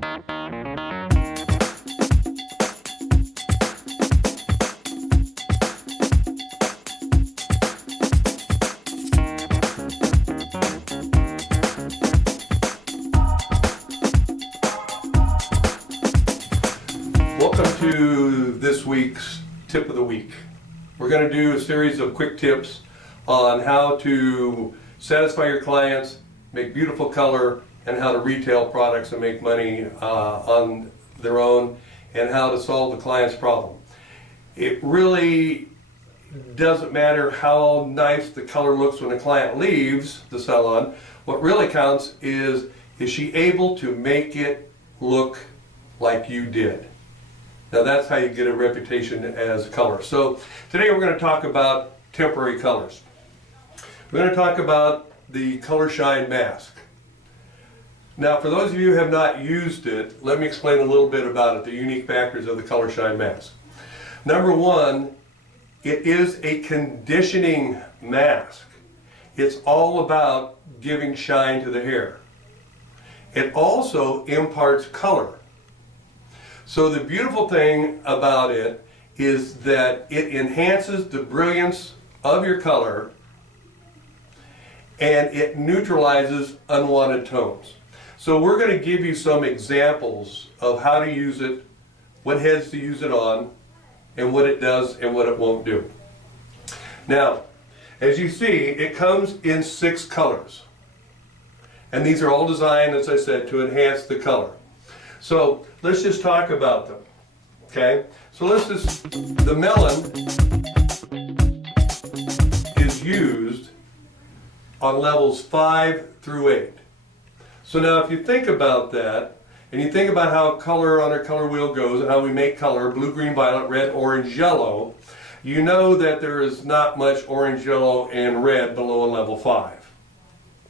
Welcome to this week's tip of the week. We're going to do a series of quick tips on how to satisfy your clients, make beautiful color, and how to retail products and make money on their own, and how to solve the client's problem. It really doesn't matter how nice the color looks when the client leaves the salon. What really counts is she able to make it look like you did? Now that's how you get a reputation as a colorist. So today we're going to talk about temporary colors. We're going to talk about the Color Shine mask. Now for those of you who have not used it, let me explain a little bit about it, the unique factors of the Color Shine mask. Number one, it is a conditioning mask. It's all about giving shine to the hair. It also imparts color. So the beautiful thing about it is that it enhances the brilliance of your color and it neutralizes unwanted tones. So we're going to give you some examples of how to use it, what heads to use it on, and what it does and what it won't do. Now, as you see, it comes in 6 colors. And these are all designed, as I said, to enhance the color. So let's just talk about them, okay? So the Melon is used on levels 5 through 8. So now if you think about that, and you think about how color on our color wheel goes and how we make color, blue, green, violet, red, orange, yellow, you know that there is not much orange, yellow, and red below a level 5.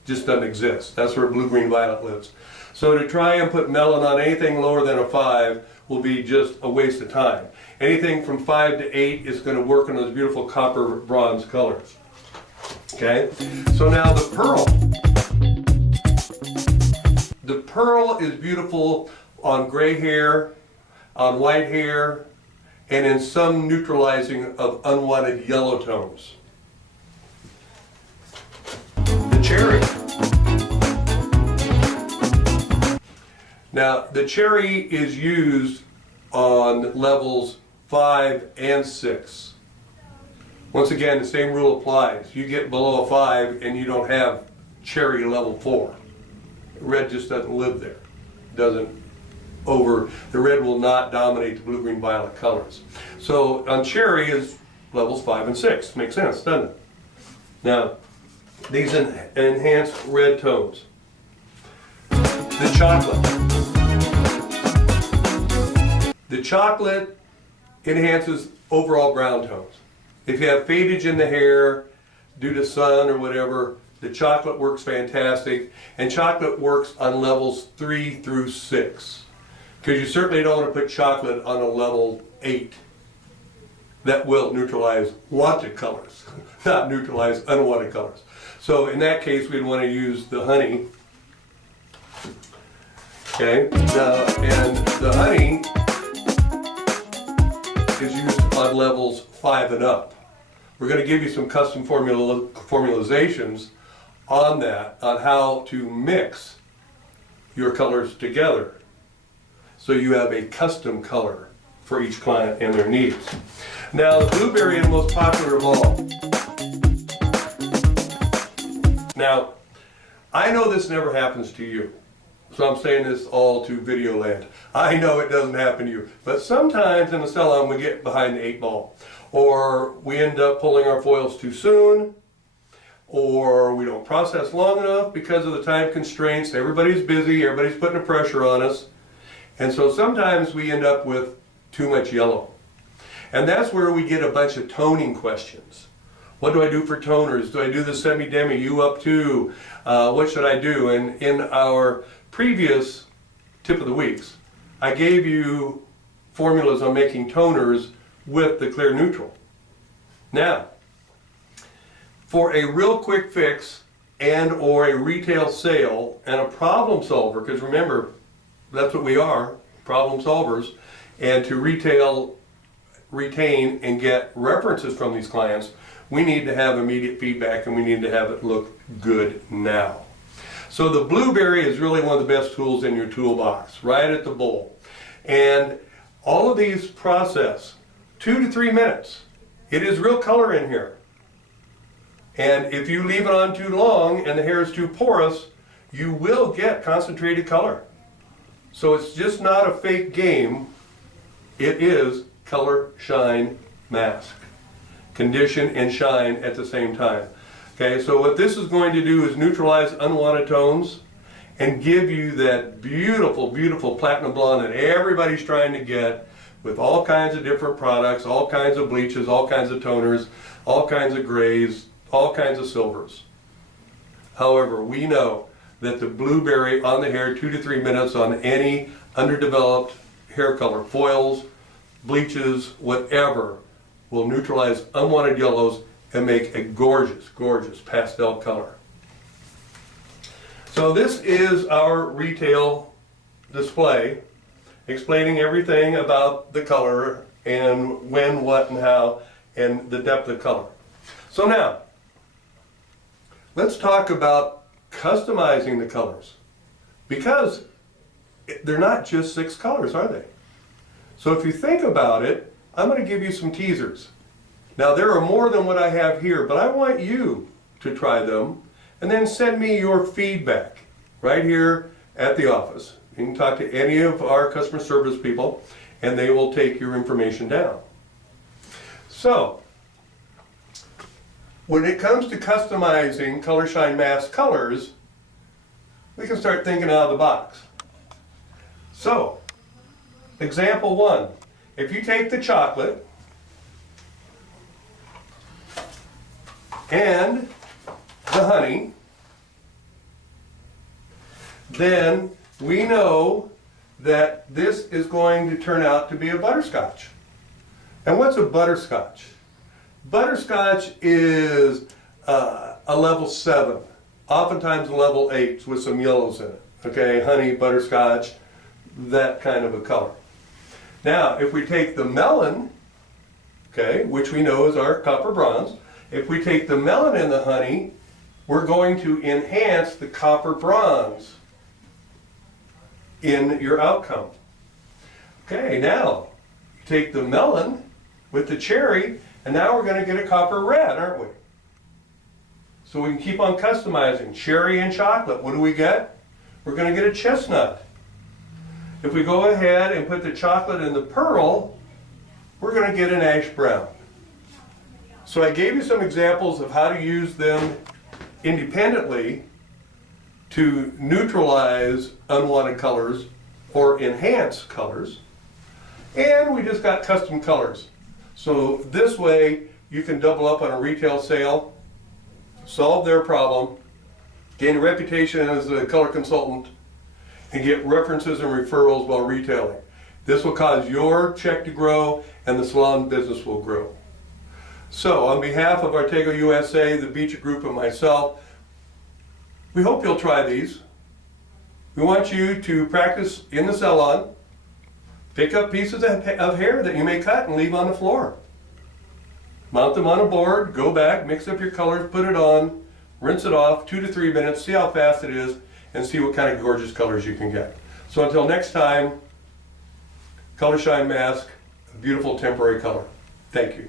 Just doesn't exist. That's where blue, green, violet lives. So to try and put Melon on anything lower than a 5 will be just a waste of time. Anything from 5 to 8 is going to work on those beautiful copper bronze colors. Okay? So now the pearl. The pearl is beautiful on gray hair, on white hair, and in some neutralizing of unwanted yellow tones. The cherry. Now, the cherry is used on levels 5 and 6. Once again, the same rule applies. You get below a 5 and you don't have cherry level 4. Red just doesn't live there. The red will not dominate the blue, green, violet colors. So on cherry is levels 5 and 6. Makes sense, doesn't it? Now, these enhance red tones. The chocolate. The chocolate enhances overall brown tones. If you have fadage in the hair due to sun or whatever, the chocolate works fantastic. And chocolate works on levels 3 through 6. Because you certainly don't want to put chocolate on a level 8. That will neutralize wanted colors, not neutralize unwanted colors. So in that case, we'd want to use the honey. Okay, and the honey is used on levels 5 and up. We're going to give you some custom formulations on that, on how to mix your colors together so you have a custom color for each client and their needs. Now the blueberry is the most popular of all. Now, I know this never happens to you. So I'm saying this all to video land. I know it doesn't happen to you, but sometimes in the salon we get behind the 8 ball, or we end up pulling our foils too soon, or we don't process long enough because of the time constraints. Everybody's busy, everybody's putting the pressure on us, and so sometimes we end up with too much yellow. And that's where we get a bunch of toning questions. What do I do for toners? Do I do the semi-demi, U up to? What should I do? And in our previous tip of the weeks, I gave you formulas on making toners with the clear neutral. Now, for a real quick fix and or a retail sale and a problem solver, because remember, that's what we are, problem solvers, and to retain and get references from these clients, we need to have immediate feedback and we need to have it look good now. So the blueberry is really one of the best tools in your toolbox, right at the bowl. And all of these process 2 to 3 minutes. It is real color in here. And if you leave it on too long and the hair is too porous, you will get concentrated color. So it's just not a fake game. It is color, shine, mask. Condition and shine at the same time. Okay, so what this is going to do is neutralize unwanted tones and give you that beautiful, beautiful platinum blonde that everybody's trying to get with all kinds of different products, all kinds of bleaches, all kinds of toners, all kinds of grays, all kinds of silvers. However, we know that the blueberry on the hair 2 to 3 minutes on any underdeveloped hair color, foils, bleaches, whatever, will neutralize unwanted yellows and make a gorgeous, gorgeous pastel color. So this is our retail display explaining everything about the color and when, what, and how, and the depth of color. So now, let's talk about customizing the colors, because they're not just 6 colors, are they? So if you think about it, I'm going to give you some teasers. Now there are more than what I have here, but I want you to try them and then send me your feedback right here at the office. You can talk to any of our customer service people and they will take your information down. So, when it comes to customizing color, shine, mask colors, we can start thinking out of the box. So, example 1, if you take the chocolate and the honey, then we know that this is going to turn out to be a butterscotch. And what's a butterscotch? Butterscotch is a level 7, oftentimes a level 8 with some yellows in it. Okay, honey, butterscotch, that kind of a color. Now, if we take the melon, okay, which we know is our copper bronze, if we take the melon and the honey, we're going to enhance the copper bronze in your outcome. Okay, now, take the melon with the cherry, and now we're going to get a copper red, aren't we? So we can keep on customizing. Cherry and chocolate, what do we get? We're going to get a chestnut. If we go ahead and put the chocolate in the pearl, we're going to get an ash brown. So I gave you some examples of how to use them independently to neutralize unwanted colors or enhance colors. And we just got custom colors. So this way you can double up on a retail sale, solve their problem, gain a reputation as a color consultant, and get references and referrals while retailing. This will cause your check to grow and the salon business will grow. So on behalf of Artego USA, the Beach Group, and myself, we hope you'll try these. We want you to practice in the salon, pick up pieces of hair that you may cut and leave on the floor. Mount them on a board, go back, mix up your colors, put it on, rinse it off, 2 to 3 minutes, see how fast it is, and see what kind of gorgeous colors you can get. So until next time, color, shine, mask, a beautiful temporary color. Thank you.